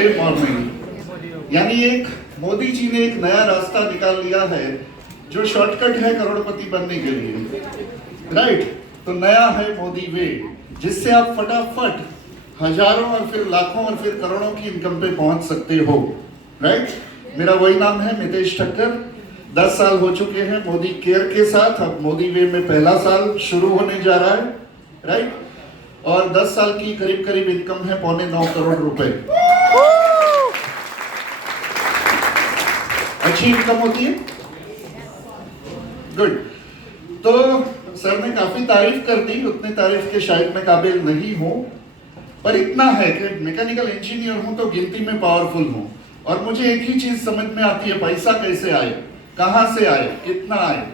वे morning, यानी एक मोदी जी ने एक नया रास्ता निकाल लिया है जो शॉर्टकट है करोड़पति बनने के लिए, राइट। तो नया है मोदी वे, जिससे आप फटाफट हजारों और फिर लाखों और फिर करोड़ों की इनकम पे पहुंच सकते हो, राइट। मेरा वही नाम है मितेश ठक्कर। 10 साल हो चुके हैं मोदी केयर के साथ, अब मोदी वे में पहला साल शुरू होने जा रहा है, राइट। और 10 साल की करीब करीब इनकम है 9.25 करोड़ रुपए। अच्छी इनकम होती है, गुड। तो सर ने काफी तारीफ कर दी, उतनी तारीफ के शायद मैं काबिल नहीं हूं, पर इतना है कि मैकेनिकल इंजीनियर हूं तो गिनती में पावरफुल हूं, और मुझे एक ही चीज समझ में आती है, पैसा कैसे आए, कहां से आए, कितना आए।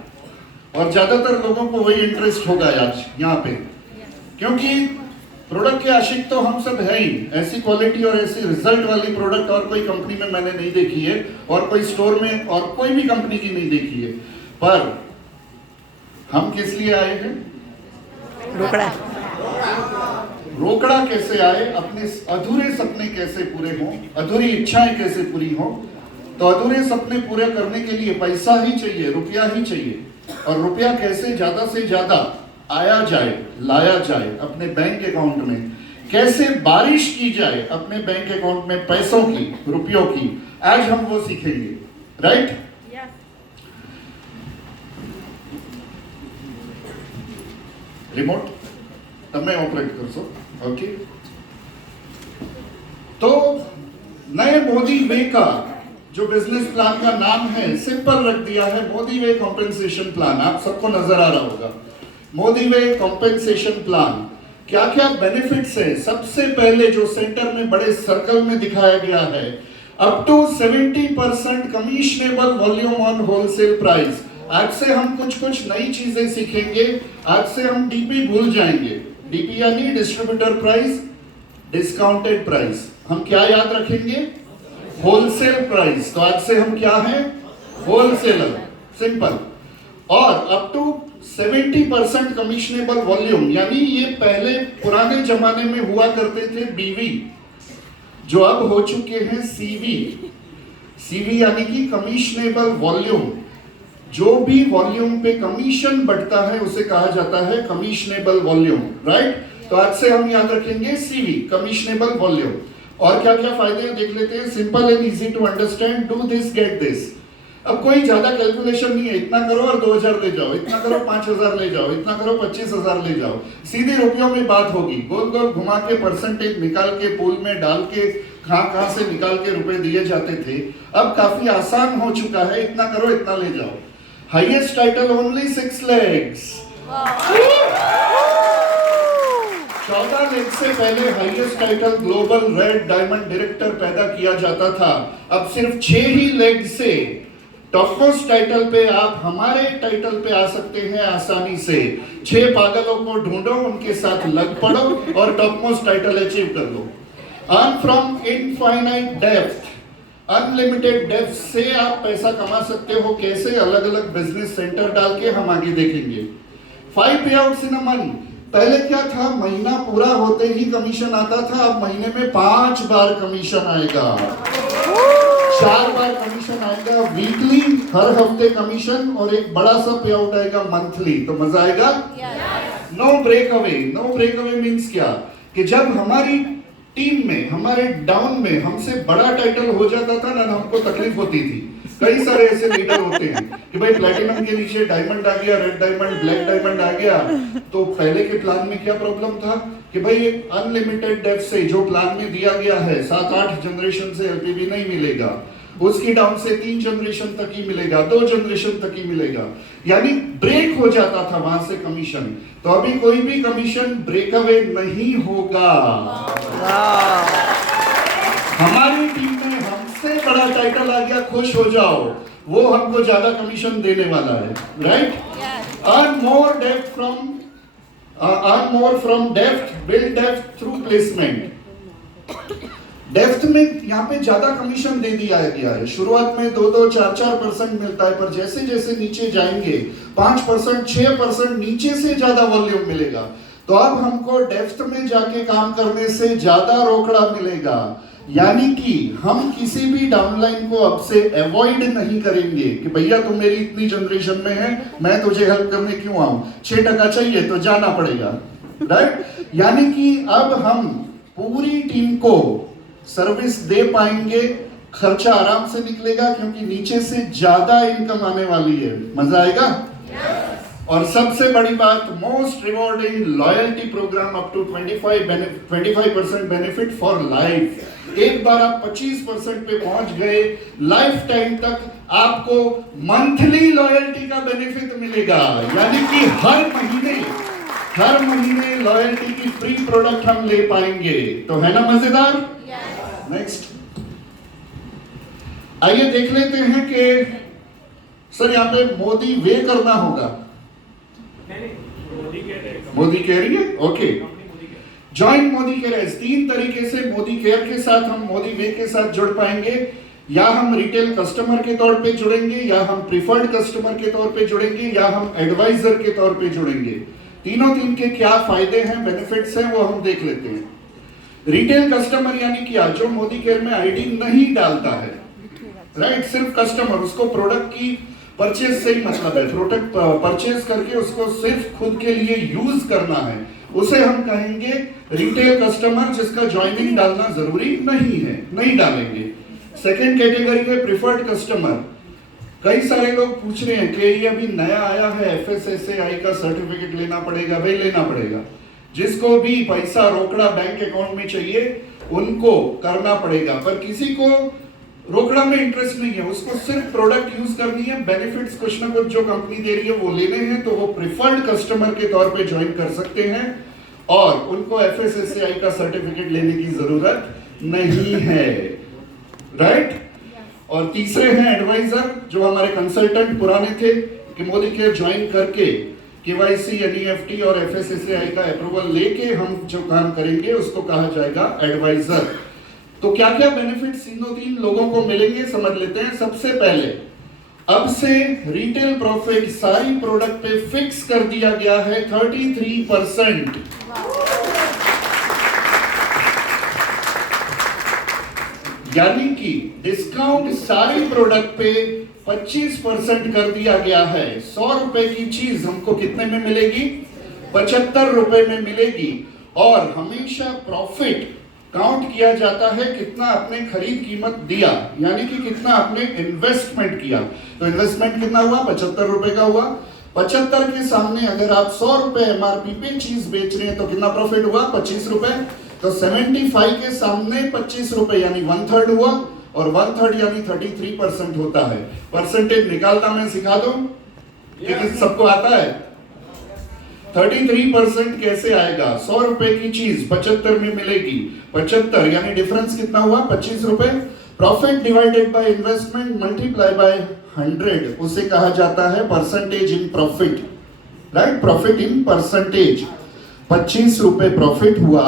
और ज्यादातर लोगों को वही इंटरेस्ट होगा आज यहाँ पे, क्योंकि प्रोडक्ट के आशिक तो हम सब है ही। ऐसी क्वालिटी और ऐसी रिजल्ट वाली प्रोडक्ट और कोई कंपनी में मैंने नहीं देखी है, और कोई स्टोर में और कोई भी कंपनी की नहीं देखी है। पर हम किस लिए आए हैं? रोकड़ा रोकड़ा कैसे आए, अपने अधूरे सपने कैसे पूरे हों, अधूरी इच्छाएं कैसे पूरी हों। तो अधूरे सपने पूरे करने के लिए पैसा ही चाहिए, रुपया ही चाहिए। और रुपया कैसे ज्यादा से ज्यादा आया जाए, लाया जाए अपने बैंक अकाउंट में, कैसे बारिश की जाए अपने बैंक अकाउंट में पैसों की, रुपयों की, आज हम वो सीखेंगे, राइट। रिमोट તમે ऑपरेट करशो, ओके। तो नए मोदी वे का जो बिजनेस प्लान का नाम है, सिंपल रख दिया है, मोदी वे कॉम्पेंसेशन प्लान। आप सबको नजर आ रहा होगा मोदी वे कॉम्पेंसेशन प्लान। क्या क्या बेनिफिट्स है? सबसे पहले जो सेंटर में बड़े सर्कल में दिखाया गया है, up to 70% commissionable volume on wholesale price. आज से हम कुछ नई चीजें सीखेंगे। आज से हम डीपी भूल जाएंगे। डीपी यानी डिस्ट्रीब्यूटर प्राइस, डिस्काउंटेड प्राइस। हम क्या याद रखेंगे? Wholesale price. तो आज से हम क्या हैं? Wholesaler, simple. और अप टू 70% कमीशनेबल वॉल्यूम, यानी ये पहले पुराने जमाने में हुआ करते थे बीवी, जो अब हो चुके हैं सीवी। सीवी यानी कि कमीशनेबल वॉल्यूम। जो भी वॉल्यूम पे कमीशन बढ़ता है उसे कहा जाता है कमीशनेबल वॉल्यूम, राइट। तो आज से हम याद रखेंगे सीवी, कमीशनेबल वॉल्यूम। और क्या क्या फायदे देख लेते हैं। Simple and easy to understand, do this get this. अब कोई ज्यादा कैलकुलेशन नहीं है, इतना करो और 2000 ले जाओ, इतना करो 5000 ले जाओ, इतना करो 25000 ले जाओ। सीधे रुपयों में बात होगी। गोल गोल घुमा के परसेंटेज निकाल के पूल में डाल के कहां से निकाल के रुपए दिए जाते थे। अब काफी आसान हो चुका है, इतना करो इतना ले जाओ। Highest title only 6 legs। 14 leg से पहले highest title global red diamond director पैदा किया जाता था। अब सिर्फ 6 ही लेग से टॉपमोस्ट टाइटल पे आप हमारे टाइटल पे आ सकते हैं आसानी से। 6 पागलों को ढूंढो, उनके साथ लग पड़ो और टॉपमोस्ट टाइटल अचीव कर लो। Earn from infinite depth, unlimited depth से आप पैसा कमा सकते हो। कैसे? अलग अलग बिजनेस सेंटर डाल के हम आगे देखेंगे। 5 payouts in a month। पहले क्या था? महीना पूरा होते ही कमीशन आता था। अब महीने में 5 बार कमीशन आएगा, 4 बार कमीशन आएगा वीकली, हर हफ्ते कमीशन, और एक बड़ा सा पे आउट आएगा मंथली। तो मजा आएगा। No break away. No break away means क्या? कि जब हमारी टीम में, हमारे डाउन में हमसे बड़ा टाइटल हो जाता था ना, हमको तकलीफ होती थी। कई सारे ऐसे लीडर होते हैं कि भाई प्लैटिनम के नीचे डायमंड आ गया, रेड डायमंड, ब्लैक डायमंड आ गया। तो पहले के प्लान में क्या प्रॉब्लम था कि भाई अनलिमिटेड डेप्थ से जो प्लान में दिया गया है, 7-8 जनरेशन से एलपीवी नहीं मिलेगा, उसकी डाउन से 3 जनरेशन तक ही मिलेगा, 2 जनरेशन तक ही मिलेगा, यानी ब्रेक हो जाता था वहां से कमीशन। तो अभी कोई भी कमीशन ब्रेकअवे नहीं होगा। हमारी टीम में हमसे बड़ा टाइटल आ गया, खुश हो जाओ, वो हमको ज्यादा कमीशन देने वाला है, right. Earn more depth from depth, build depth through placement. Depth में यहाँ पे ज्यादा कमीशन दे दिया गया है। शुरुआत में 2-2, 4-4% मिलता है, पर जैसे जैसे नीचे जाएंगे 5%, 6% नीचे से ज्यादा वॉल्यूम मिलेगा। तो अब हमको डेप्थ में जाके काम करने से ज्यादा रोकड़ा मिलेगा, यानी कि हम किसी भी डाउनलाइन को अब से अवॉइड नहीं करेंगे कि भैया तू मेरी इतनी जनरेशन में है, मैं तुझे हेल्प करने क्यों आऊं, 6% चाहिए तो जाना पड़ेगा, राइट। यानी कि अब हम पूरी टीम को सर्विस दे पाएंगे, खर्चा आराम से निकलेगा क्योंकि नीचे से ज्यादा इनकम आने वाली है, मजा आएगा। और सबसे बड़ी बात, most rewarding loyalty program up to 25% benefit for life. एक बार आप 25% पे पहुंच गए, लाइफ टाइम तक आपको मंथली लॉयल्टी का बेनिफिट मिलेगा, यानी कि हर महीने लॉयल्टी की फ्री प्रोडक्ट हम ले पाएंगे। तो है ना मजेदार। नेक्स्ट आइए देख लेते हैं कि सर यहाँ पे मोदी वे करना होगा। मोदी कह रही है, ओके। ज्वाइन मोदी केयर, 3 तरीके से मोदी केयर के साथ हम मोदी वे के साथ जुड़ पाएंगे। या हम रिटेल कस्टमर के तौर पे जुड़ेंगे, या हम प्रिफर्ड कस्टमर के तौर पे जुड़ेंगे, या हम एडवाइजर के तौर पे जुड़ेंगे। तीनों के क्या फायदे हैं, बेनिफिट्स हैं, वो हम देख लेते हैं। रिटेल कस्टमर यानी क्या, जो मोदी केयर में आईडी नहीं डालता है, राइट, सिर्फ कस्टमर, उसको प्रोडक्ट की परचेज से ही मतलब है, प्रोडक्ट परचेज करके उसको सिर्फ खुद के लिए यूज करना है, उसे हम कहेंगे रिटेल कस्टमर, जिसका ज्वाइनिंग डालना जरूरी नहीं है, नहीं डालेंगे। सेकेंड कैटेगरी है प्रिफर्ड कस्टमर। कई सारे लोग पूछ रहे हैं कि ये अभी नया आया है, FSSAI का सर्टिफिकेट लेना पड़ेगा। भाई लेना पड़ेगा, जिसको भी पैसा रोकड़ा बैंक अकाउंट में चाहिए उनको करना पड़ेगा, पर किसी को रोकड़ा में इंटरेस्ट नहीं है, उसको सिर्फ प्रोडक्ट यूज करनी है, बेनिफिट्स कुछ ना कुछ जो कंपनी दे रही है वो लेने हैं, तो वो प्रिफर्ड कस्टमर के तौर पे ज्वाइन कर सकते हैं और उनको FSSAI का सर्टिफिकेट लेने की जरूरत नहीं है, राइट। और तीसरे हैं एडवाइजर, जो हमारे कंसल्टेंट पुराने थे कि मोदी केयर ज्वाइन करके KYC, NEFT और FSSAI का अप्रूवल लेके हम जो काम करेंगे उसको कहा जाएगा एडवाइजर। तो क्या क्या बेनिफिट्स तीन लोगों को मिलेंगे समझ लेते हैं। सबसे पहले, अब से रिटेल प्रॉफिट सारी प्रोडक्ट पे फिक्स कर दिया गया है 33%। यानी कि डिस्काउंट सारी प्रोडक्ट पे 25% कर दिया गया है। 100 रुपए की चीज हमको कितने में मिलेगी, 75 रुपए में मिलेगी। और हमेशा प्रॉफिट काउंट किया जाता है कितना आपने खरीद कीमत दिया, यानी कि कितना आपने इन्वेस्टमेंट किया। तो इन्वेस्टमेंट कितना हुआ, 75 रुपए का हुआ। 75 के सामने अगर आप 100 रुपए MRP पे चीज बेच रहे हैं तो कितना प्रॉफिट हुआ, 25 रुपए। तो 75 के सामने 25 रुपए यानी 1/3 हुआ, और 1/3 यानी 33% होता है। परसेंटेज निकालना मैं सिखा दूं, सबको आता है। 33% कैसे आएगा, 100 रुपए की चीज 75 में मिलेगी, 75 यानी डिफरेंस कितना हुआ, 25 रुपए। Profit divided by investment multiply by 100, उसे कहा जाता है percentage in profit, right, profit in percentage. 25 रुपए प्रॉफिट हुआ,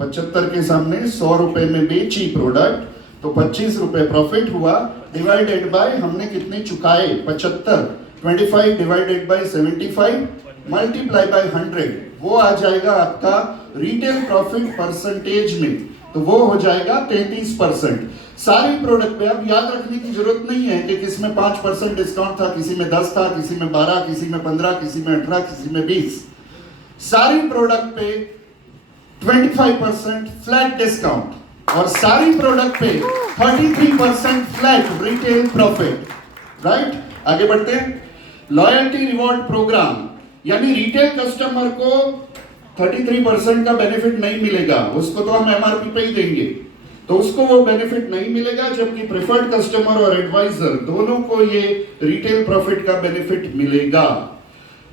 75 के सामने 100 रुपए में बेची प्रोडक्ट, तो 25 रुपए प्रॉफिट हुआ, डिवाइडेड बाय हमने कितने चुकाए, 75, 25 डिवाइडेड बाय 75 मल्टीप्लाई बाय 100, वो आ जाएगा आपका रिटेल प्रॉफिट परसेंटेज में, तो वो हो जाएगा 33%। सारी प्रोडक्ट पे अब याद रखने की जरूरत नहीं है कि किसी में 5% डिस्काउंट था, किसी में 10 था, किसी में 12, किसी में 15, किसी में 18, किसी में 20। सारी प्रोडक्ट पे 25% फ्लैट डिस्काउंट, और सारी प्रोडक्ट पे 33% फ्लैट रिटेल प्रॉफिट, राइट। आगे बढ़ते हैं। लॉयल्टी रिवॉर्ड प्रोग्राम, यानी रिटेल कस्टमर को 33% का बेनिफिट नहीं मिलेगा, उसको तो हम MRP पे ही देंगे, तो उसको वो बेनिफिट नहीं मिलेगा, जबकि प्रेफर्ड कस्टमर और एडवाइजर दोनों को ये रिटेल प्रॉफिट का बेनिफिट मिलेगा।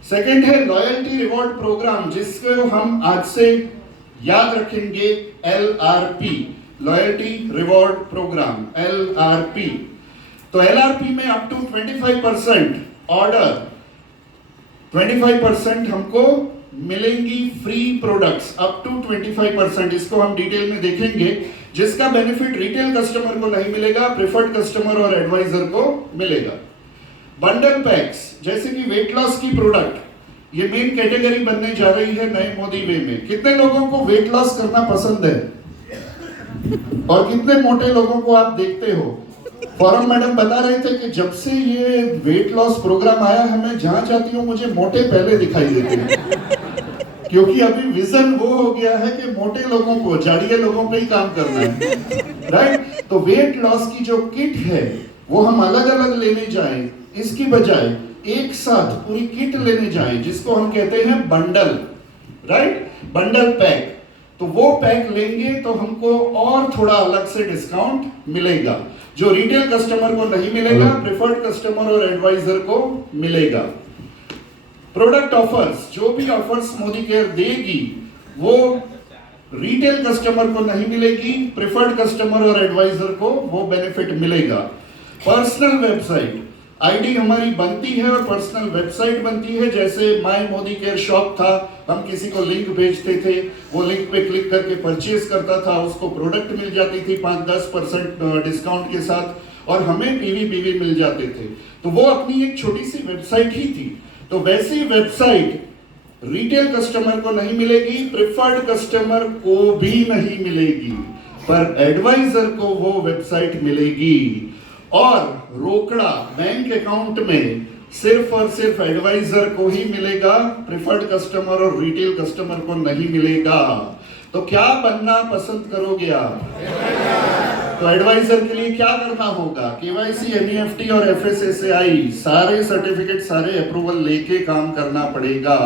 सेकंड है लॉयल्टी रिवॉर्ड प्रोग्राम, जिसको हम आज से याद रखेंगे LRP, loyalty reward program, LRP। तो LRP में अप टू 25% ऑर्डर, 25% हमको मिलेंगी फ्री प्रोडक्ट्स, अप टू 25%। इसको हम डिटेल में देखेंगे, जिसका बेनिफिट रिटेल कस्टमर को नहीं मिलेगा, प्रेफर्ड कस्टमर और एडवाइजर को मिलेगा। बंडल पैक्स, जैसे कि वेट लॉस की प्रोडक्ट, ये मेन कैटेगरी बनने जा रही है नए मोदी वे में। कितने लोगों को वेट लॉस करना पसंद है, और कितने मोटे लोगों को आप देखते हो। फॉरम मैडम बता रहे थे कि जब से ये वेट लॉस प्रोग्राम आया है, मैं जहां जाती हूँ मुझे मोटे पहले दिखाई देते हैं, क्योंकि अभी विजन वो हो गया है कि मोटे लोगों को, जाड़िये लोगों पे ही काम करना है, राइट। तो वेट लॉस की जो किट है वो हम अलग अलग लेने जाएं, इसकी बजाय एक साथ पूरी किट लेने जाएं, जिसको हम कहते हैं बंडल, राइट, बंडल पैक। तो वो पैक लेंगे तो हमको और थोड़ा अलग से डिस्काउंट मिलेगा, जो रिटेल कस्टमर को नहीं मिलेगा, प्रेफर्ड कस्टमर और एडवाइजर को मिलेगा। प्रोडक्ट ऑफर्स, जो भी ऑफर्स मोदी केयर देगी वो रिटेल कस्टमर को नहीं मिलेगी, प्रेफर्ड कस्टमर और एडवाइजर को वो बेनिफिट मिलेगा। पर्सनल वेबसाइट आईडी हमारी बनती है और पर्सनल वेबसाइट बनती है। जैसे माय मोदी केयर शॉप था, हम किसी को लिंक भेजते थे, वो लिंक पे क्लिक करके परचेज करता था, उसको प्रोडक्ट मिल जाती थी 5-10% डिस्काउंट के साथ, और हमें पीवी मिल जाते थे। तो वो अपनी एक छोटी सी वेबसाइट ही थी। तो वैसी वेबसाइट रिटेल कस्टमर को नहीं मिलेगी, प्रेफर्ड कस्टमर को भी नहीं मिलेगी, पर एडवाइजर को वो वेबसाइट मिलेगी। और रोकड़ा बैंक अकाउंट में सिर्फ और सिर्फ एडवाइजर को ही मिलेगा, प्रेफर्ड कस्टमर और रिटेल कस्टमर को नहीं मिलेगा। तो क्या बनना पसंद करोगे आप? तो एडवाइजर के लिए क्या करना होगा? केवाईसी, एनईएफटी और एफएसएसएआई सारे सर्टिफिकेट, सारे अप्रूवल लेके काम करना पड़ेगा।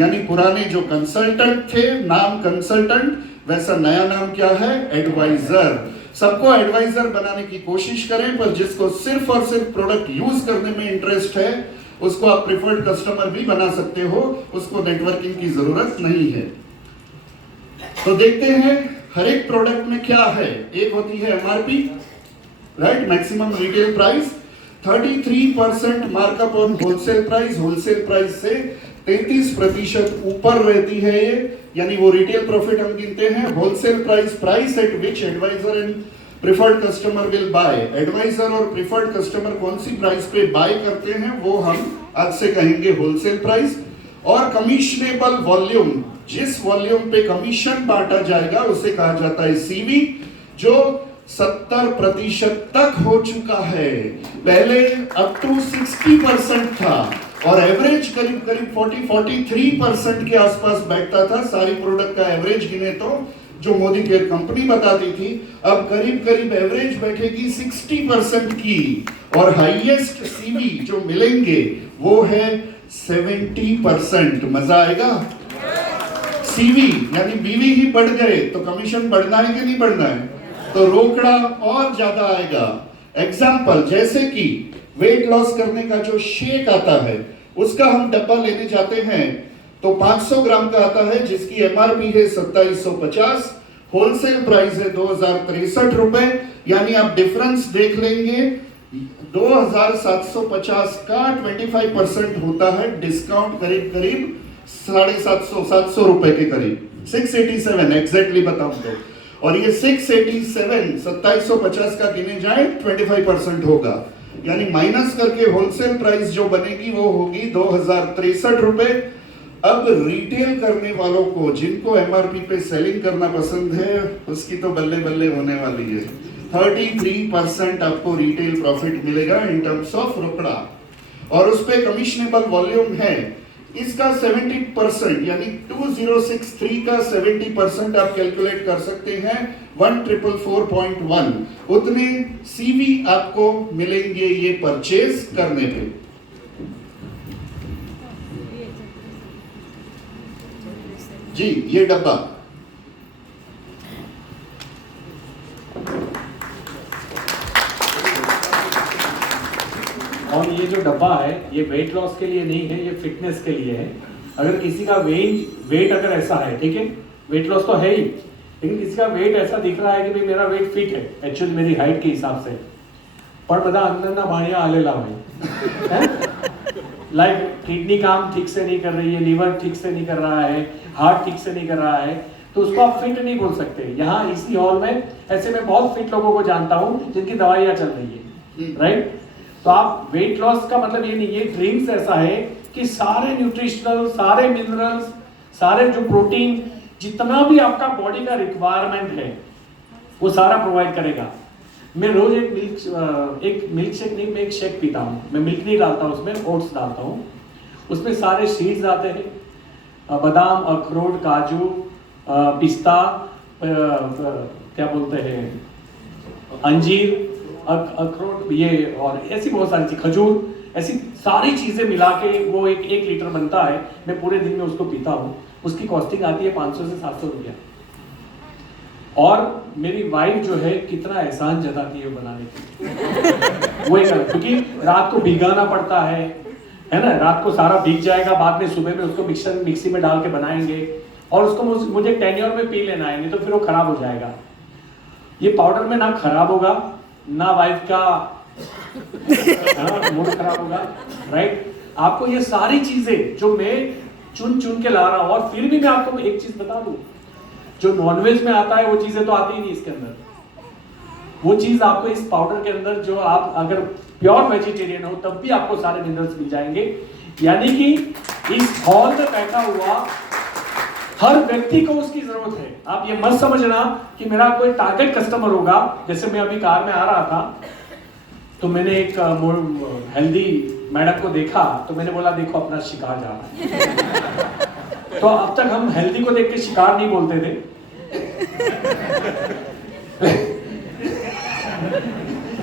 यानी पुराने जो कंसल्टेंट थे, नाम कंसल्टेंट, वैसा नया नाम क्या है? एडवाइजर। सबको एडवाइजर बनाने की कोशिश करें, पर जिसको सिर्फ और सिर्फ प्रोडक्ट यूज करने में इंटरेस्ट है उसको आप प्रेफर्ड कस्टमर भी बना सकते हो, उसको नेटवर्किंग की जरूरत नहीं है। तो देखते हैं हर एक प्रोडक्ट में क्या है। एक होती है MRP, right, maximum retail price, 33% markup on wholesale price. Wholesale price से 33% ऊपर रहती है ये, यानी वो रिटेल प्रॉफिट हम गिनते हैं। Wholesale price, price at which adviser and preferred customer will buy. Adviser और प्रेफर्ड कस्टमर कौन सी प्राइस पे बाय करते हैं वो हम आज से कहेंगे होलसेल प्राइस। और कमीशनेबल वॉल्यूम, जिस वॉल्यूम पे कमीशन बांटा जाएगा उसे कहा जाता है सीवी, जो 70% तक हो चुका है। पहले अप टू 60% था और एवरेज करीब 43% के आसपास बैठता था। सारी प्रोडक्ट का एवरेज गिने तो जो मोदी केयर कंपनी बताती थी, अब करीब एवरेज बैठेगी 60% की। और हाईएस्ट सीवी जो मिलेंगे वो है 70%। मजा आएगा। सीवी यानी बीवी ही बढ़ गए तो कमीशन बढ़ना है कि नहीं बढ़ना है? तो रोकड़ा और ज्यादा आएगा। एग्जाम्पल, जैसे कि वेट लॉस करने का जो शेक आता है उसका हम डब्बा लेने जाते हैं तो 500 ग्राम का आता है, जिसकी एमआरपी है 2750, होलसेल प्राइस है 2063 रुपए। यानी आप डिफरेंस देख लेंगे, 2750 का 25% होता है डिस्काउंट, करीब 750 रुपए के करीब, 687 एग्जैक्टली बताऊं तो। और ये 687 2750 का गिने जाए 25% होगा, यानी माइनस करके होलसेल प्राइस जो बनेगी वो होगी 2063 रुपए। अब रिटेल करने वालों को, जिनको एमआरपी पे सेलिंग करना पसंद है, उसकी तो बल्ले बल्ले होने वाली है। 33% आपको रिटेल प्रॉफिट मिलेगा इन टर्म्स ऑफ रोकड़ा। और उस पे कमीशनेबल वॉल्यूम है इसका 70%, यानी 2063 का 70% आप कैलकुलेट कर सकते हैं 1444.1। उतने सीवी आपको मिलेंगे ये परचेज करने पे। जी, ये डब्बा और ये जो डब्बा है ये वेट लॉस के लिए नहीं है, ये फिटनेस के लिए है। अगर किसी का वेट अगर ऐसा है, ठीक है, वेट लॉस तो है ही, लेकिन किसी का वेट ऐसा दिख रहा है कि भाई मेरा वेट फिट है एक्चुअली मेरी हाइट के हिसाब से, पर बता अंदर ना बढ़िया आलेला भाई, लाइक किडनी काम ठीक से नहीं कर रही है, लीवर ठीक से नहीं कर रहा है, हार्ट ठीक से नहीं कर रहा है, तो उसको आप फिट नहीं बोल सकते। यहाँ इसी हॉल में ऐसे मैं बहुत फिट लोगों को जानता हूँ जिनकी दवाइयाँ चल रही है, राइट। तो आप वेट लॉस का मतलब ये नहीं, ये ड्रिंक्स ऐसा है कि सारे न्यूट्रिशनल, सारे मिनरल्स, सारे जो प्रोटीन, जितना भी आपका बॉडी का रिक्वायरमेंट है वो सारा प्रोवाइड करेगा। मैं रोज एक मिल्क शेक नहीं, मैं एक शेक पीता हूँ। मैं मिल्क नहीं डालता उसमें, ओट्स डालता हूँ। उसमें सारे सीड्स आते हैं, बादाम, अखरोट, काजू, पिस्ता, क्या बोलते हैं, अंजीर, अखरोट, ये और ऐसी बहुत सारी चीज़, खजूर, ऐसी सारी चीज़ें मिला के वो एक लीटर बनता है। मैं पूरे दिन में उसको पीता हूँ। उसकी कॉस्टिंग आती है 500 से 700 रुपया। और मेरी वाइफ जो है कितना एहसान जताती है बनाने की, वही कर, क्योंकि रात को भिगाना पड़ता है ना, रात को सारा भीग जाएगा, बाद में सुबह में उसको मिक्सी में डाल के बनाएंगे और उसको मुझे टेन्योर में पी लेना है, नहीं तो फिर वो खराब हो जाएगा। ये पाउडर में ना खराब होगा, ना वाइफ का मूड खराब होगा, राइट। आपको ये सारी चीजें जो मैं चुन चुन के ला रहा हूं, और फिर भी मैं आपको एक चीज बता दूं, जो नॉनवेज में आता है वो चीजें तो आती ही नहीं इसके अंदर। वो चीज आपको इस पाउडर के अंदर, जो आप अगर प्योर वेजिटेरियन हो तब भी आपको सारे मिनरल्स मिल जाएंगे। यानी कि इस हॉल में बैठा हुआ हर व्यक्ति को उसकी जरूरत है। आप ये मत समझना कि मेरा कोई टारगेट कस्टमर होगा। जैसे मैं अभी कार में आ रहा था तो मैंने एक हेल्दी मैडम को देखा, तो मैंने बोला देखो अपना शिकार जा रहा है। तो अब तक हम हेल्दी को देख के शिकार नहीं बोलते थे।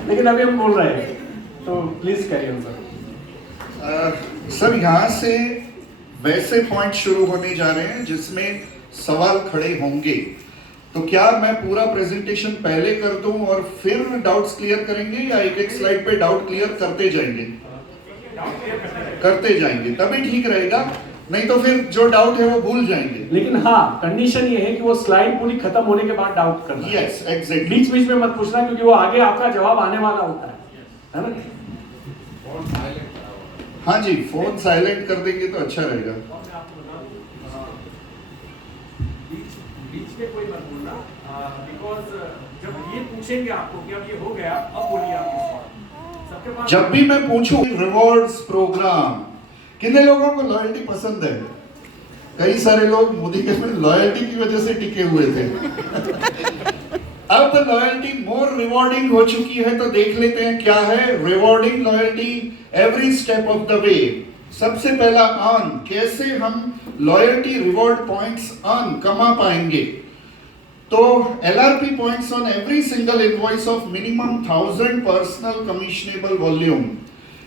लेकिन अभी हम बोल रहे हैं, तो please carry on sir. Sir यहाँ से वैसे पॉइंट शुरू होने जा रहे हैं जिसमें सवाल खड़े होंगे, तो क्या मैं पूरा प्रेजेंटेशन पहले कर दूं और फिर डाउट्स क्लियर करेंगे, या एक एक स्लाइड पे डाउट क्लियर करते जाएंगे? करते जाएंगे तभी ठीक रहेगा, नहीं तो फिर जो डाउट है वो भूल जाएंगे। लेकिन हाँ, कंडीशन ये है कि वो स्लाइड पूरी खत्म होने के बाद डाउट करना। यस एग्जैक्टली, बीच बीच में मत पूछना, क्योंकि वो आगे आपका जवाब आने वाला होता है ना। हाँ जी, फोन साइलेंट कर देंगे तो अच्छा रहेगा। बीच में कोई मत बोलना, बिकॉज़ जब ये पूछेंगे आपको कि अब ये हो गया, अब बोलिए आप। सबके पास जब भी मैं पूछूं रिवॉर्ड्स प्रोग्राम, कितने लोगों को लॉयल्टी पसंद है? कई सारे लोग मोदी के में लॉयल्टी की वजह से टिके हुए थे। अब लॉयल्टी मोर रिवॉर्डिंग हो चुकी है, तो देख लेते हैं क्या है rewarding loyalty every step of the way. सबसे पहला अर्न, कैसे हम लॉयल्टी रिवॉर्ड पॉइंट्स अर्न कमा पाएंगे? तो LRP points on every single invoice of minimum 1000 personal commissionable volume,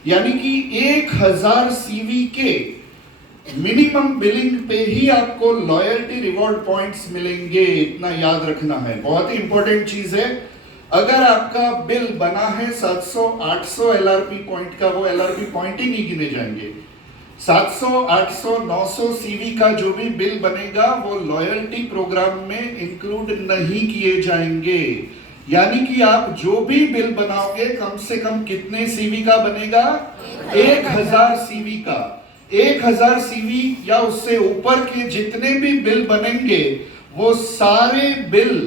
यानी कि 1000 CV के मिनिमम बिलिंग पे ही आपको लॉयल्टी रिवॉर्ड पॉइंट्स मिलेंगे। इतना याद रखना है, बहुत ही इंपॉर्टेंट चीज है। अगर आपका बिल बना है 700-800 LRP पॉइंट का, वो LRP पॉइंट ही नहीं गिने जाएंगे। 700, 800, 900 CV का जो भी बिल बनेगा वो लॉयल्टी प्रोग्राम में इंक्लूड नहीं किए जाएंगे। यानी कि आप जो भी बिल बनाओगे कम से कम कितने CV का बनेगा? 1000 CV का। 1000 CV या उससे ऊपर के जितने भी बिल बनेंगे, वो सारे बिल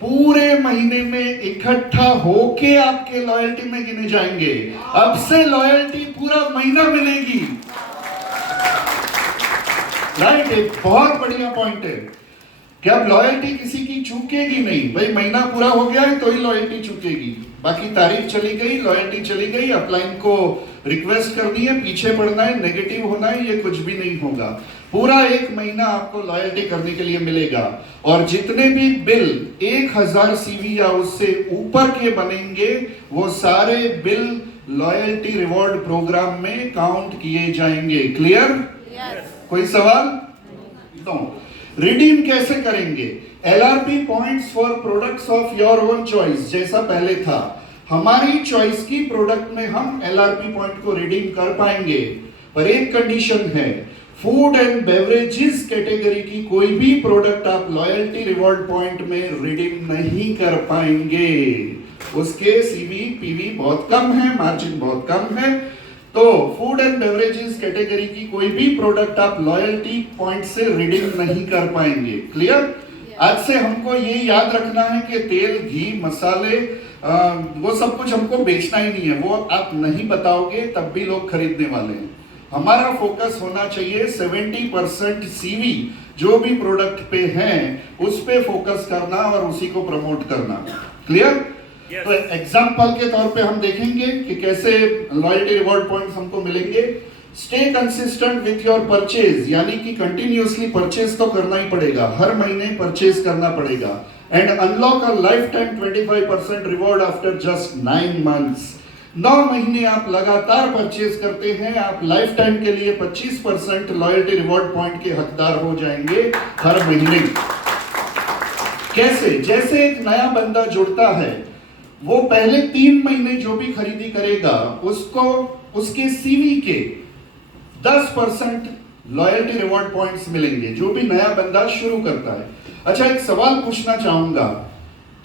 पूरे महीने में इकट्ठा होके आपके लॉयल्टी में गिने जाएंगे। अब से लॉयल्टी पूरा महीना मिलेगी, राइट। एक बहुत बढ़िया पॉइंट है कि अब लॉयल्टी किसी की चूकेगी नहीं। भाई महीना पूरा हो गया है तो ही लॉयल्टी चूकेगी, बाकी तारीख चली गई, लॉयल्टी चली गई, अपलाइन को रिक्वेस्ट करनी है, पीछे पड़ना है, नेगेटिव होना है, ये कुछ भी नहीं होगा। पूरा एक महीना आपको लॉयल्टी करने के लिए मिलेगा। और जितने भी बिल 1000 CV या उससे ऊपर के बनेंगे, वो सारे बिल लॉयल्टी रिवॉर्ड प्रोग्राम में काउंट किए जाएंगे। क्लियर? कोई सवाल? नो। रिडीम कैसे करेंगे? LRP points for products of your own choice, जैसा पहले था। हमारी चॉइस की प्रोडक्ट में हम LRP पॉइंट को रिडीम कर पाएंगे, पर एक कंडीशन है, फूड एंड बेवरेजेस कैटेगरी की कोई भी प्रोडक्ट आप लॉयल्टी रिवॉर्ड पॉइंट में रिडीम नहीं कर पाएंगे। उसके CV PV बहुत कम है, मार्जिन बहुत कम है। तो फूड एंड बेवरेजेस कैटेगरी की कोई भी प्रोडक्ट आप लॉयल्टी पॉइंट से रिडीम नहीं कर पाएंगे। क्लियर? आज से हमको ये याद रखना है कि तेल, घी, मसाले, वो सब कुछ हमको बेचना ही नहीं है। वो आप नहीं बताओगे तब भी लोग खरीदने वाले हैं। हमारा फोकस होना चाहिए 70% सीवी जो भी प्रोडक्ट पे हैं उस पे फोकस करना और उसी को प्रमोट करना। क्लियर? तो एग्जाम्पल के तौर पे हम देखेंगे कि कैसे लॉयल्टी रिवॉर्ड पॉइंट्स हमको मिलेंगे। Stay consistent with your purchase, यानी कि कंटिन्यूअसली परचेज तो करना ही पड़ेगा, हर महीने परचेज करना पड़ेगा। And unlock a life time 25% reward after just 9 months. 9 महीने आप लगातार परचेज करते हैं, आप लाइफ टाइम के लिए 25% लॉयल्टी रिवॉर्ड पॉइंट के हकदार हो जाएंगे हर महीने। कैसे? जैसे एक नया बंदा जुड़ता है, वो पहले 3 महीने जो भी खरीदी करेगा उसको उसके सीवी के 10% लॉयल्टी रिवॉर्ड पॉइंट्स मिलेंगे, जो भी नया बंदा शुरू करता है। अच्छा, एक सवाल पूछना चाहूंगा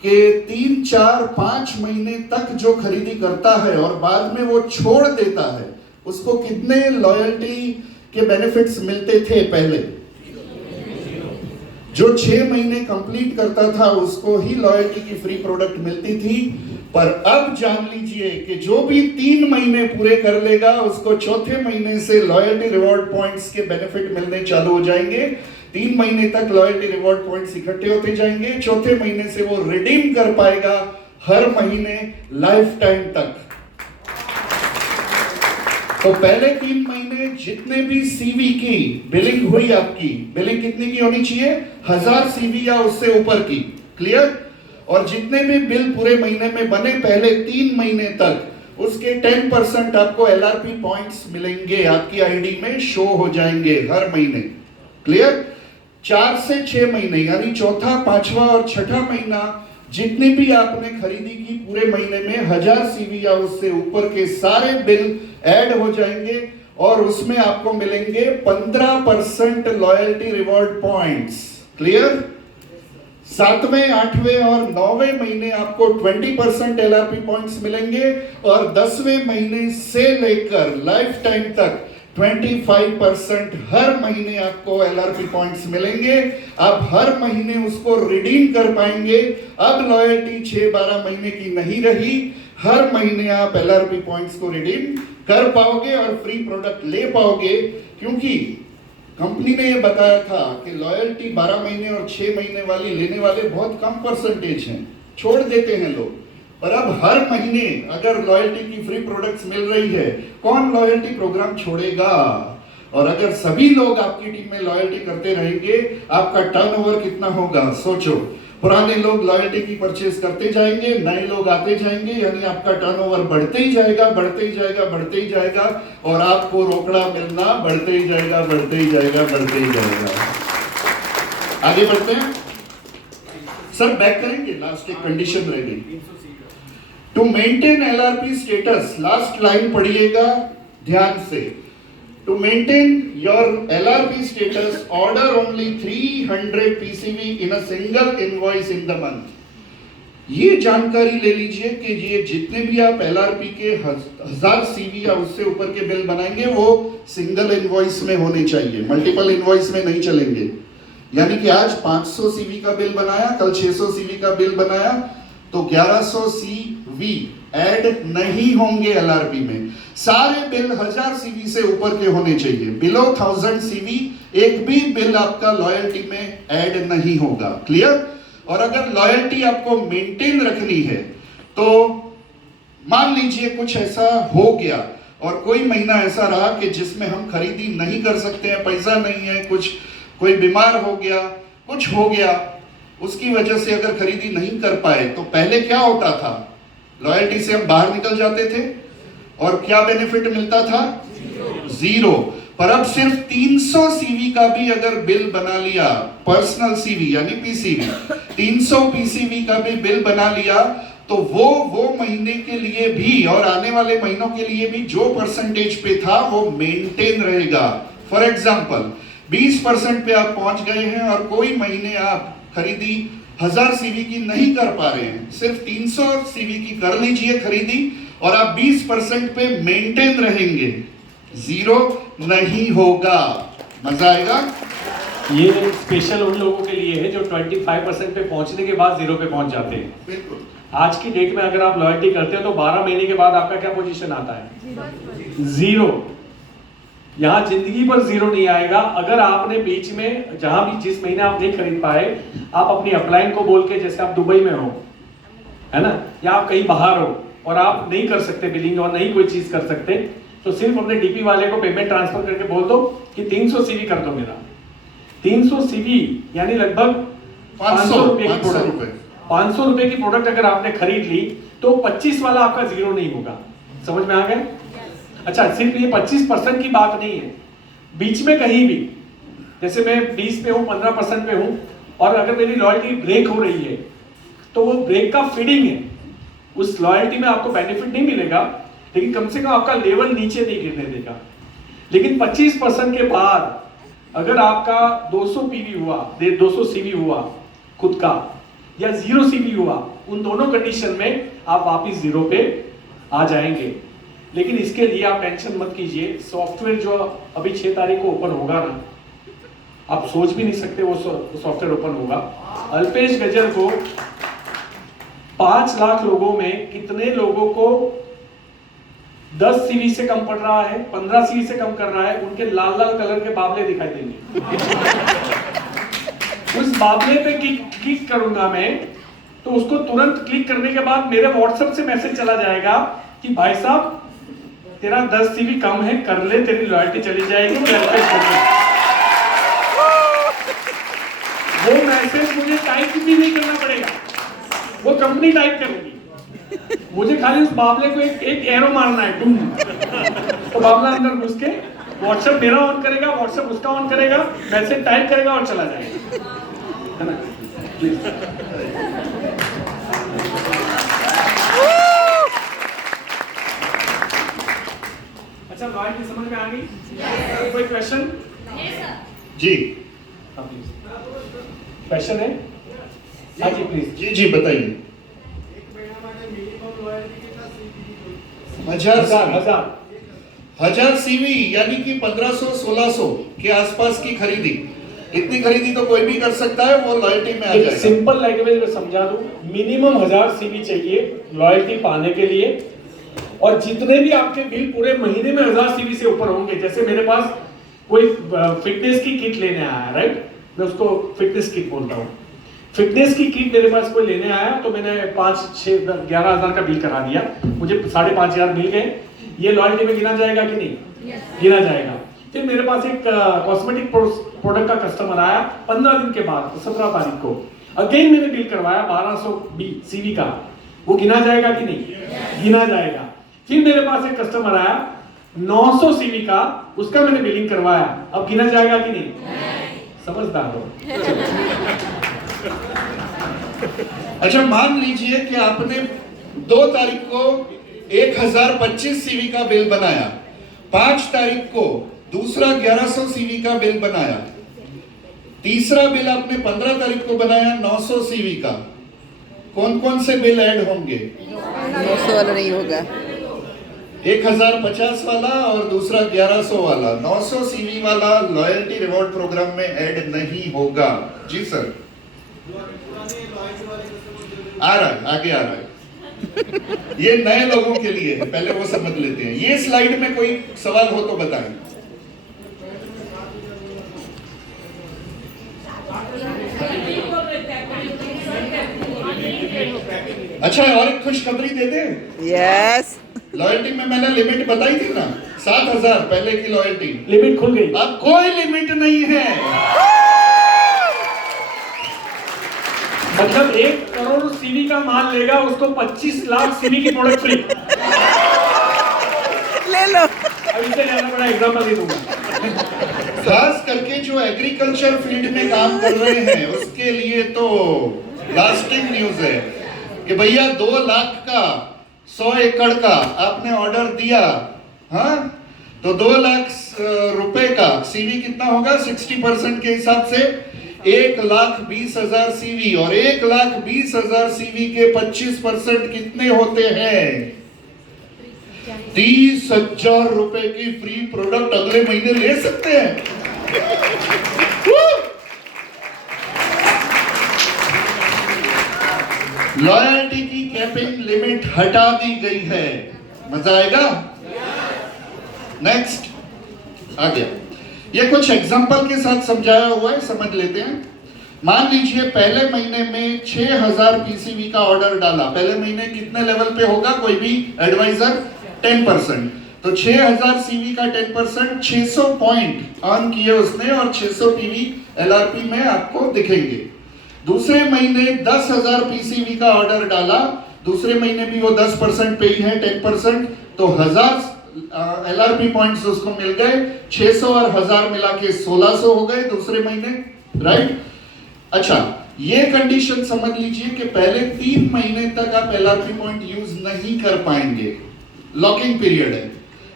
कि 3, 4, 5 महीने तक जो खरीदी करता है और बाद में वो छोड़ देता है, उसको कितने लॉयल्टी के बेनिफिट्स मिलते थे पहले? जो 6 महीने कंप्लीट करता था उसको ही लॉयल्टी की फ्री प्रोडक्ट मिलती थी। पर अब जान लीजिए कि जो भी 3 महीने पूरे कर लेगा उसको चौथे महीने से लॉयल्टी रिवॉर्ड पॉइंट्स के बेनिफिट मिलने चालू हो जाएंगे। 3 महीने तक लॉयल्टी रिवॉर्ड पॉइंट्स इकट्ठे होते जाएंगे, चौथे महीने से वो रिडीम कर पाएगा हर महीने लाइफ टाइम तक। तो पहले 3 महीने जितने भी सीवी की बिलिंग हुई, आपकी बिलिंग कितनी की होनी चाहिए? 1000 सीवी या उससे ऊपर की। क्लियर? और जितने भी बिल पूरे महीने में बने पहले 3 महीने तक, उसके 10% आपको एलआरपी पॉइंट्स मिलेंगे, आपकी आईडी में शो हो जाएंगे हर महीने। क्लियर? 4 से 6 महीने यानी चौथा, 5वां और 6ठा महीना जितनी भी आपने खरीदी की पूरे महीने में 1000 सीवी या उससे ऊपर के सारे बिल ऐड हो जाएंगे और उसमें आपको मिलेंगे 15% लॉयल्टी रिवॉर्ड पॉइंट्स। क्लियर? 7वें, 8वें और 9वें महीने आपको 20% एलआरपी पॉइंट्स मिलेंगे और 10वें महीने से लेकर लाइफ टाइम तक 25% हर महीने आपको एलआरपी पॉइंट्स मिलेंगे। आप हर महीने उसको रिडीम कर पाएंगे। अब लॉयल्टी 6-12 महीने की नहीं रही, हर महीने आप एलआरपी पॉइंट्स को रिडीम कर पाओगे और फ्री प्रोडक्ट ले पाओगे। क्योंकि कंपनी ने ये बताया था कि लॉयल्टी 12 महीने और 6 महीने वाली लेने वाले बहुत कम परसेंटेज हैं, छोड़ देते हैं लोग। पर अब हर महीने अगर लॉयल्टी की फ्री प्रोडक्ट्स मिल रही है, कौन लॉयल्टी प्रोग्राम छोड़ेगा? और अगर सभी लोग आपकी टीम में लॉयल्टी करते रहेंगे, आपका टर्नओवर कितना होगा सोचो। पुराने लोग लॉयल्टी की परचेज करते जाएंगे, नए लोग आते जाएंगे, यानी आपका टर्नओवर बढ़ते ही जाएगा, बढ़ते ही जाएगा, बढ़ते ही जाएगा और आपको रोकड़ा मिलना बढ़ते ही जाएगा, बढ़ते ही जाएगा, बढ़ते ही जाएगा। आगे बढ़ते हैं सर, बैक करेंगे। लास्ट एक कंडीशन रह गई, to maintain LRP status. Last line पढ़िएगा ध्यान से। To maintain your LRP status, order only 300 PCV in a single invoice in the month. ये जानकारी ले लीजिए कि ये जितने भी आप LRP के 1000 CV या उससे ऊपर के बिल बनाएंगे वो सिंगल इनवॉइस में होने चाहिए, मल्टीपल इनवॉइस में नहीं चलेंगे। यानी कि आज 500 CV का बिल बनाया, कल 600 CV का बिल बनाया, तो 1100 CV ऐड नहीं होंगे एलआरपी में। सारे बिल 1000 सीवी से ऊपर के होने चाहिए। बिलो 1000 सीवी एक भी बिल आपका लॉयल्टी में ऐड नहीं होगा। क्लियर? और अगर लॉयल्टी आपको मेंटेन रखनी है तो मान लीजिए कुछ ऐसा हो गया और कोई महीना ऐसा रहा कि जिसमें हम खरीदी नहीं कर सकते हैं, पैसा नहीं है, कुछ कोई बीमार हो गया, कुछ हो गया, उसकी वजह से अगर खरीदी नहीं कर पाए, तो पहले क्या होता था? लॉयल्टी से हम बाहर निकल जाते थे और क्या बेनिफिट मिलता था? 0। पर अब सिर्फ 300 सीवी का भी अगर बिल बना लिया, पर्सनल सीवी यानी पीसीवी, 300 पीसीवी का भी बिल बना लिया, तो वो महीने के लिए भी और आने वाले महीनों के लिए भी जो परसेंटेज पे था वो मेंटेन रहेगा। फॉर एग्जांपल 20% पे आप पहुंच गए हैं और कोई महीने आप खरीदी 1000 सीवी की नहीं कर पा रहे हैं, सिर्फ 300 सीवी की कर लीजिए खरीदी और आप 20% पे मेंटेन रहेंगे, 0 नहीं होगा। मजा आएगा? ये स्पेशल उन लोगों के लिए है जो 25% पे पहुंचने के बाद 0 पे पहुंच जाते हैं। बिल्कुल। आज की डेट में अगर आप लॉयल्टी करते हो तो 12 महीने के बाद आपका क्या पोजीशन आता है? 0। यहाँ जिंदगी पर जीरो नहीं आएगा। अगर आपने बीच में जहां भी जिस महीने आप नहीं खरीद पाए, आप अपनी अपलाइन को बोल के, जैसे आप दुबई में हो, है ना, या आप कहीं बाहर हो और आप नहीं कर सकते बिलिंग और नहीं कोई चीज कर सकते, तो सिर्फ अपने डीपी वाले को पेमेंट ट्रांसफर करके बोल दो कि 300 सीवी कर दो मेरा। 300 सीवी यानी लगभग 500 रुपए की प्रोडक्ट। 500 रुपए की प्रोडक्ट अगर आपने खरीद ली तो 25 वाला आपका जीरो नहीं होगा। समझ में आ गया? अच्छा, सिर्फ ये 25% की बात नहीं है, बीच में कहीं भी, जैसे मैं 20 पे हूँ, 15% पे हूँ, और अगर मेरी लॉयल्टी ब्रेक हो रही है तो वो ब्रेक का फीडिंग है। उस लॉयल्टी में आपको बेनिफिट नहीं मिलेगा, लेकिन कम से कम आपका लेवल नीचे नहीं गिरने देगा। लेकिन 25% के बाद अगर आपका 200 पीवी हुआ, 200 सीवी हुआ खुद का, या 0 सीवी हुआ, उन दोनों कंडीशन में आप वापिस जीरो पे आ जाएंगे। लेकिन इसके लिए आप टेंशन मत कीजिए, सॉफ्टवेयर जो अभी 6 तारीख को ओपन होगा ना, आप सोच भी नहीं सकते वो सॉफ्टवेयर ओपन होगा। अल्पेश गजर को 5 लाख लोगों में कितने लोगों को 10 सीवी से कम पड़ रहा है, 15 सीवी से कम कर रहा है, उनके लाल लाल कलर के बाबले दिखाई देंगे। उस बाबले पे क्लिक करूंगा मैं, तो उसको तुरंत क्लिक करने के बाद मेरे व्हाट्सएप से मैसेज चला जाएगा कि भाई साहब तेरा 10 सीवी कम है, कर ले, तेरी लॉयल्टी चली जाएगी। वो मैसेज मुझे टाइप भी नहीं करना पड़ेगा, वो कंपनी टाइप करेगी। मुझे खाली उस बाबले को एक एरो मारना है, टूम, तो बाबला अंदर घुस के व्हाट्सएप मेरा ऑन करेगा, व्हाट्सएप उसका ऑन करेगा, मैसेज टाइप करेगा और चला जाएगा, है ना? अच्छा, लॉयल्टी समझ में आ गई? कोई क्वेश्चन? जी क्वेश्चन है? हाँ जी प्लीज। जी जी बताइए। 1000 सीवी यानी कि 1500-1600 के आसपास की खरीदी, इतनी खरीदी तो कोई भी कर सकता है, वो लॉयल्टी में आ जाएगा। सिंपल लैंग्वेज में समझा दूं, मिनिमम 1000 सीवी चाहिए लॉयल्टी पाने के लिए, और जितने भी आपके बिल पूरे महीने में 1000 सीवी से ऊपर होंगे, जैसे मेरे पास कोई फिटनेस की किट लेने आया, राइट, मैं उसको फिटनेस किट बोलता हूँ। फिटनेस की किट मेरे पास कोई लेने आया तो मैंने 5-6-11 हज़ार का बिल करा दिया, मुझे 5,500 मिल गए। ये लॉयल्टी में गिना जाएगा कि नहीं? गिना जाएगा। फिर मेरे पास एक कॉस्मेटिक प्रोडक्ट का कस्टमर आया 15 दिन के बाद, 17 तारीख को, अगेन मैंने बिल करवाया 1200 सीवी का, वो गिना जाएगा कि नहीं? गिना जाएगा। फिर मेरे पास एक कस्टमर आया 900 सीवी का, उसका मैंने बिलिंग करवाया, अब गिना जाएगा कि नहीं? समझदार हो। अच्छा, मान लीजिए कि आपने 2 तारीख को 1025 सीवी का बिल बनाया, 5 तारीख को दूसरा 1100 सीवी का बिल बनाया, तीसरा बिल आपने 15 तारीख को बनाया 900 सीवी का। कौन कौन से बिल ऐड होंगे? 900 वाला नहीं होगा, 1050 वाला और दूसरा 1100 वाला। 900 सीवी वाला लॉयल्टी रिवॉर्ड प्रोग्राम में ऐड नहीं होगा। जी सर, आ रहा है, आगे आ रहा है। ये नए लोगों के लिए है, पहले वो समझ लेते हैं। ये स्लाइड में कोई सवाल हो तो बताएं। अच्छा, और एक खुशखबरी दे दें? यस। लॉयल्टी में मैंने लिमिट बताई थी ना, 7,000 पहले की लॉयल्टी, लिमिट खुल गई। अब कोई लिमिट नहीं है। मतलब 1 करोड़ सीवी का माल लेगा, उसको 25 लाख सीवी की प्रोडक्ट फ्री। ले लो। अब इससे ज्यादा बड़ा एग्जांपल दे दूंगा। खास करके जो एग्रीकल्चर फील्ड में काम कर रहे हैं उसके लिए तो लास्टिंग न्यूज है कि भैया 2 लाख का 100 एकड़ का आपने ऑर्डर दिया, हाँ, तो 2 लाख रुपए का सीवी कितना होगा? 60% के हिसाब से 1,20,000 सीवी, और 1,20,000 सीवी के 25% कितने होते हैं? 30,000 रुपए की फ्री प्रोडक्ट अगले महीने ले सकते हैं। लॉयल्टी की कैपिंग लिमिट हटा दी गई है। मजा आएगा? नेक्स्ट, आ गया। ये कुछ एग्जांपल के साथ समझाया हुआ है, समझ लेते हैं। मान लीजिए पहले महीने में 6000 पीसीवी का ऑर्डर डाला। पहले महीने कितने लेवल पे होगा कोई भी एडवाइजर? 10%। तो 6000 सीवी का 10%, 600 पॉइंट अर्न किए उसने और 600 पीवी एलआरपी में आपको दिखेंगे। दूसरे महीने 10,000 पीसीवी का ऑर्डर डाला, दूसरे महीने भी वो 10% पे ही है, 10%, तो 1000 एलआरपी पॉइंट्स उसको मिल गए। 600 और 1000 मिला के 1600 हो गए दूसरे महीने, राइट। अच्छा, ये कंडीशन समझ लीजिए कि पहले 3 महीने तक आप एलआरपी पॉइंट यूज नहीं कर पाएंगे, लॉकिंग पीरियड है।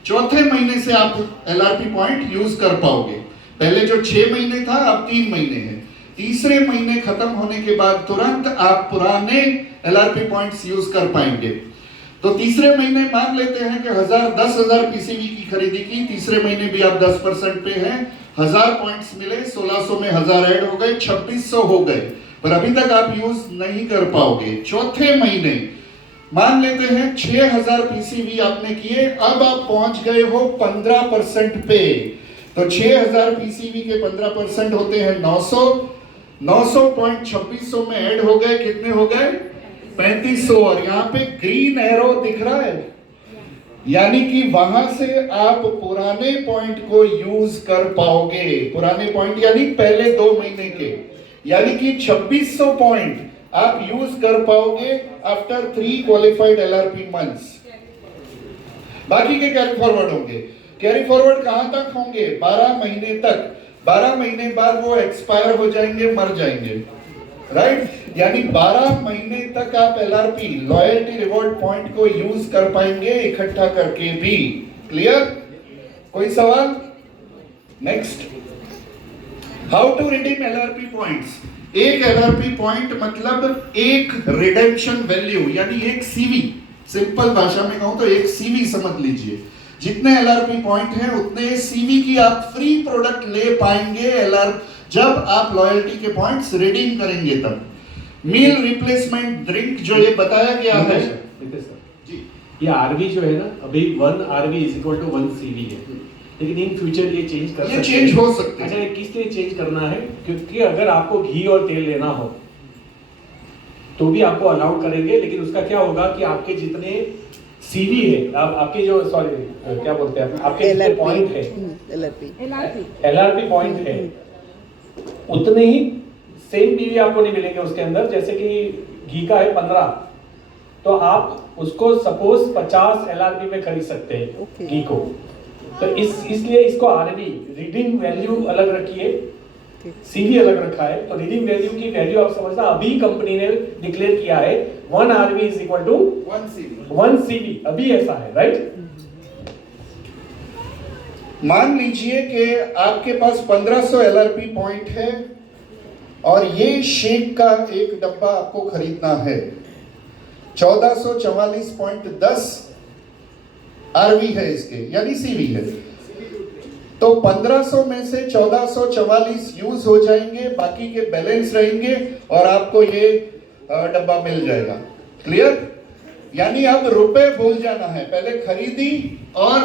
चौथे महीने से आप एलआरपी पॉइंट यूज कर पाओगे। पहले जो 6 महीने था अब 3 महीने है। तीसरे महीने खत्म होने के बाद तुरंत आप पुराने एलआरपी पॉइंट्स यूज कर पाएंगे। तो तीसरे महीने मान लेते हैं कि 10,000 पीसीवी की खरीदी की, तीसरे महीने भी आप 10% पे हैं, 1000 पॉइंट्स मिले, 1600 में 1000 ऐड हो गए, 2600 हो गए, पर अभी तक आप यूज नहीं कर पाओगे। चौथे महीने मान लेते हैं 6000 पीसीवी आपने किए, अब आप पहुंच गए हो 15% पे। तो 6000 पीसीवी के 15% होते हैं 900, 900 पॉइंट 2600 में ऐड हो गए, कितने हो गए? 3500। और यहाँ पे ग्रीन एरो दिख रहा है, यानी कि वहां से आप पुराने पॉइंट को यूज कर पाओगे। पुराने पॉइंट यानी पहले 2 महीने के, यानी कि 2600 पॉइंट आप यूज कर पाओगे आफ्टर 3 क्वालिफाइड एलआरपी मंथ्स। बाकी के कैरी फॉरवर्ड होंगे। कैरी फॉरवर्ड कहां तक होंगे? 12 महीने तक। 12 महीने बाद वो एक्सपायर हो जाएंगे, मर जाएंगे, राइट। यानी 12 महीने तक आप एलआरपी, लॉयल्टी रिवॉर्ड पॉइंट को यूज कर पाएंगे इकट्ठा करके भी। क्लियर? कोई सवाल? Next, how to redeem LRP points. एक एलआरपी पॉइंट मतलब एक रिडेम्पशन वैल्यू, यानी एक सीवी। सिंपल भाषा में कहूं तो एक सीवी समझ लीजिए। जितने एलआरपी पॉइंट हैं उतने सीवी की आप फ्री प्रोडक्ट ले पाएंगे जब आप लॉयल्टी के पॉइंट्स रिडीम करेंगे तब। मील रिप्लेसमेंट ड्रिंक जो ये बताया गया है जी, ये आरवी जो है ना, अभी 1 RV is equal to 1 CV है, लेकिन इन फ्यूचर ये चेंज कर सकते हैं। चेंज हो सकते हैं। अच्छा, किस लिए चेंज करना है? क्योंकि अगर आपको घी और तेल लेना हो तो भी आपको अलाउड करेंगे, लेकिन उसका क्या होगा कि आपके जितने सीवी है, आपके जो क्या बोलते हैं, आपके जितने पॉइंट है, एलआरपी पॉइंट है, उतने ही सेम पीवी आपको नहीं मिलेंगे उसके अंदर। जैसे कि घी का है 15, तो आप उसको सपोज 50 एलआरपी में खरीद सकते हैं घी को। तो इसलिए इसको आरवी, रीडिंग वैल्यू अलग रखिए, सीवी अलग रखा है। तो रीडिंग वैल्यू की वैल्यू आप समझना, अभी कंपनी ने डिक्लेयर किया है 1 RV is equal to 1 CV, अभी ऐसा है, राइट। मान लीजिए कि आपके पास 1500 एलआरपी पॉइंट है और ये शेक का एक डब्बा आपको खरीदना है। 1444.10 आरवी है इसके, यानी सीवी है। तो 1500 में से 1444 यूज हो जाएंगे, बाकी के बैलेंस रहेंगे और आपको ये डब्बा मिल जाएगा। क्लियर? यानी अब रुपए भूल जाना है। पहले खरीदी और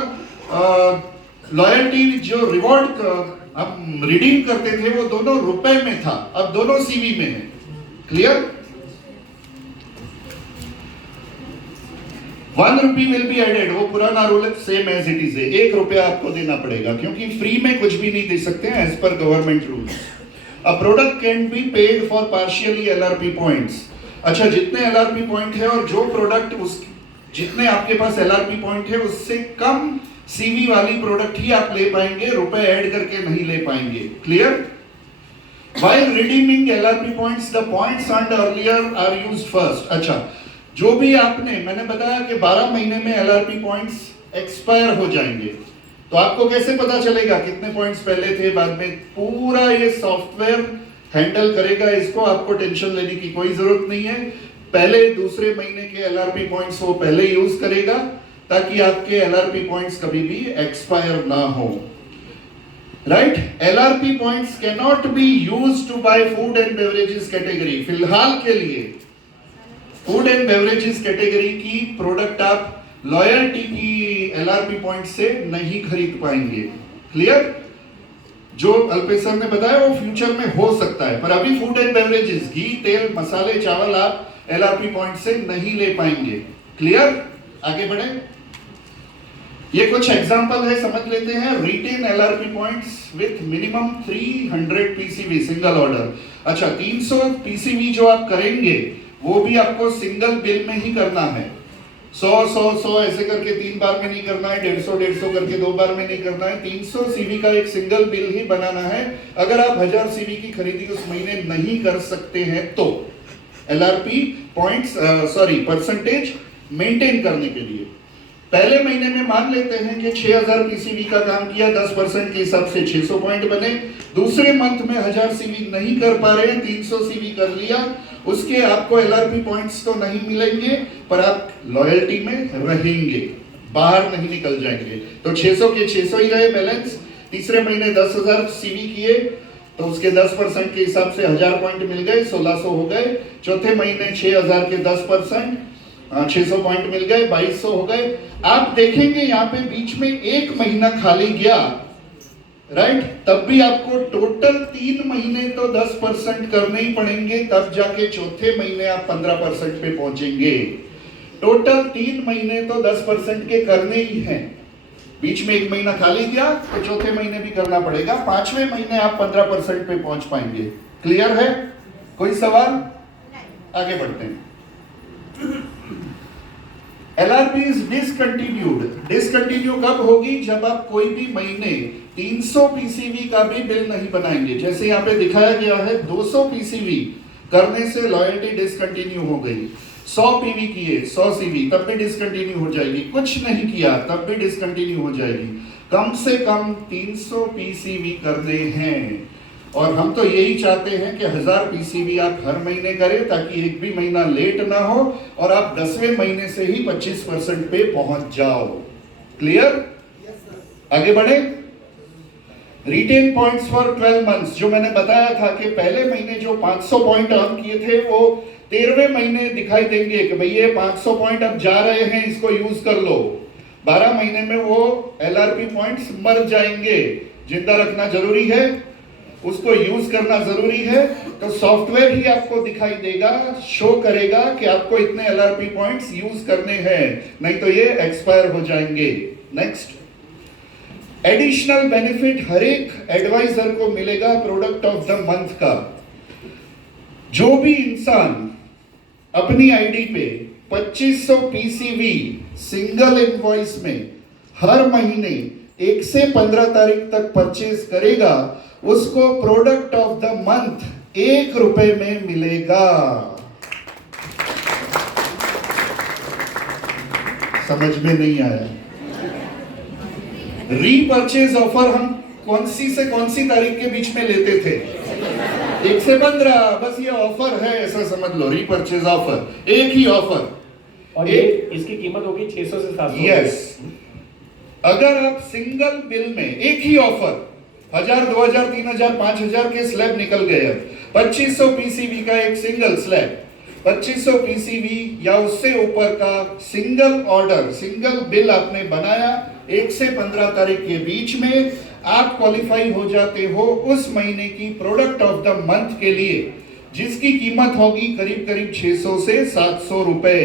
लॉयल्टी जो रिवॉर्ड हम रिडीम करते थे वो दोनों रुपए में था, अब दोनों सीवी में है। Clear? 1 rupee will be added, वो पुराना rule same as it is है। 1 रुपया आपको देना पड़ेगा, क्योंकि फ्री में कुछ भी नहीं दे सकते हैं as per government rules. A product can be paid for partially LRP points. अच्छा, जितने एलआरपी पॉइंट है और जो प्रोडक्ट उस जितने आपके पास एलआरपी पॉइंट है उससे कम सीवी वाली प्रोडक्ट ही आप ले पाएंगे, रुपए ऐड करके नहीं ले पाएंगे। Clear? While redeeming LRP points, the points earned earlier are used first. अच्छा, जो भी आपने, मैंने बताया कि 12 महीने में LRP points एक्सपायर हो जाएंगे, तो आपको कैसे पता चलेगा कितने पॉइंट्स पहले थे बाद में? पूरा ये सॉफ्टवेयर हैंडल करेगा इसको, आपको टेंशन लेने की कोई जरूरत नहीं है। पहले दूसरे महीने के एलआरपी पॉइंट्स वो पहले यूज करेगा ताकि आपके एलआरपी पॉइंट्स कभी भी एक्सपायर ना हो। Right? LRP points can not be used to buy food and beverages category. फिलहाल के लिए फूड एंड बेवरेजेस कैटेगरी की प्रोडक्ट आप लॉयल्टी की एलआरपी पॉइंट से नहीं खरीद पाएंगे। क्लियर? जो अल्पेश सर ने बताया वो फ्यूचर में हो सकता है, पर अभी फूड एंड बेवरेजेस, घी, तेल, मसाले, चावल आप एलआरपी पॉइंट से नहीं ले पाएंगे। क्लियर? आगे बढ़े। ये कुछ एग्जांपल है, समझ लेते हैं। Retain LRP points with minimum 300 PCV single order. अच्छा, 300 पीसीवी जो आप करेंगे वो भी आपको सिंगल बिल में ही करना है। 100 ऐसे करके 3 बार में नहीं करना है, 150 करके 2 बार में नहीं करना है। 300 सीवी का एक सिंगल बिल ही बनाना है। अगर आप 1000 सीवी की खरीदी उस महीने नहीं कर सकते हैं तो एलआरपी पॉइंट्स परसेंटेज मेंटेन करने के लिए पहले महीने में मान लेते हैं कि 6000 पीसीवी का काम किया, 10% के हिसाब से 600 पॉइंट बने। दूसरे मंथ में 1000 सीवी नहीं कर पा रहे हैं, 300 सीवी कर लिया, उसके आपको एलआरपी पॉइंट्स तो नहीं मिलेंगे, पर आप लॉयल्टी में रहेंगे, बाहर नहीं निकल जाएंगे। तो 600 के 600 ही रहे बैलेंस। तीसरे महीने 10,000 सीवी किए तो उसके 10% के हिसाब से 1000 पॉइंट मिल गए, 1600 हो गए। चौथे महीने 6000 के 10%, 600 पॉइंट मिल गए, 2200 हो गए। आप देखेंगे यहाँ पे बीच में एक महीना खाली गया, राइट? तब भी आपको टोटल 3 महीने तो 10% करने ही पड़ेंगे, तब जाके चौथे महीने आप 15% पे पहुंचेंगे। टोटल 3 महीने तो 10% के करने ही हैं। बीच में एक महीना खाली गया तो चौथे महीने भी करना पड़ेगा, 5वें महीने आप 15% पे पहुंच पाएंगे। क्लियर है? कोई सवाल? आगे बढ़ते हैं। LRP is discontinued. डिसकंटिन्यू कब होगी? जब आप कोई भी महीने 300 पीसीवी का भी बिल नहीं बनाएंगे। जैसे यहाँ पे दिखाया गया है, 200 पीसीवी करने से लॉयल्टी डिसकंटिन्यू हो गई। 100 पीवी किए, 100 सीवी, तब भी डिसकंटिन्यू हो जाएगी। कुछ नहीं किया तब भी डिसकंटिन्यू हो जाएगी। कम से कम 300 पीसीवी करने हैं, और हम तो यही चाहते हैं कि 1000 पीसीवी आप हर महीने करें, ताकि एक भी महीना लेट ना हो और आप 10वें महीने से ही 25% पे पहुंच जाओ। क्लियर? आगे बढ़े। रिटेन पॉइंट्स फॉर 12 मंथ्स, जो मैंने बताया था कि पहले महीने जो 500 पॉइंट अर्न किए थे वो 13वें महीने दिखाई देंगे कि भाई ये 500 पॉइंट अब जा रहे हैं, इसको यूज कर लो। 12 महीने में वो एलआरपी पॉइंट्स मर जाएंगे। जिंदा रखना जरूरी है, उसको यूज करना जरूरी है। तो सॉफ्टवेयर ही आपको दिखाई देगा, शो करेगा कि आपको इतने एलआरपी पॉइंट्स यूज करने हैं, नहीं तो ये एक्सपायर हो जाएंगे। नेक्स्ट, एडिशनल बेनिफिट हर एक एडवाइजर को मिलेगा प्रोडक्ट ऑफ द मंथ का। जो भी इंसान अपनी आईडी पे 2500 पीसीवी सिंगल इनवॉइस में हर महीने 1 से 15 तारीख तक परचेज करेगा, उसको प्रोडक्ट ऑफ द मंथ 1 रुपए में मिलेगा। समझ में नहीं आया? रीपर्चेज ऑफर हम कौन सी तारीख के बीच में लेते थे? 1 से 15, बस ये ऑफर है, ऐसा समझ लो। रीपर्चेज ऑफर, एक ही ऑफर, और ये इसकी कीमत होगी 600 से 700। यस। अगर आप सिंगल बिल में एक ही ऑफर 1000, 2000, 3000, 5000 के स्लैब निकल गए। 2500 पीसीवी का एक सिंगल स्लैब, 2500 पीसीवी या उससे ऊपर का सिंगल ऑर्डर, सिंगल बिल आपने बनाया 1 से 15 तारीख के बीच में, आप क्वालिफाई हो जाते हो उस महीने की प्रोडक्ट ऑफ द मंथ के लिए, जिसकी कीमत होगी करीब करीब 600 से 700 रुपए।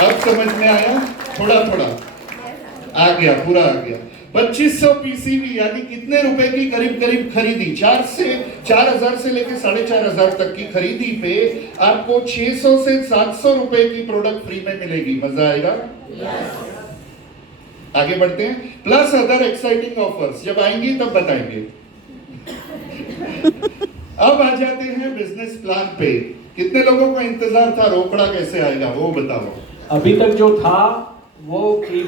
अब समझ में आया? थोड़ा थोड़ा आ गया, पूरा आ गया। 2500 पीसीवी यानी कितने रुपए की करीब करीब खरीदी? 4000 से लेकर 4500 तक की खरीदी पे आपको 600 से 700 रुपए की प्रोडक्ट फ्री में मिलेगी। मजा आएगा? आगे बढ़ते हैं। प्लस अदर एक्साइटिंग ऑफर्स जब आएंगी तब बताएंगे। अब आ जाते हैं बिजनेस प्लान पे। कितने लोगों को इंतजार था रोकड़ा कैसे आएगा वो बताओ। अभी तक जो था वो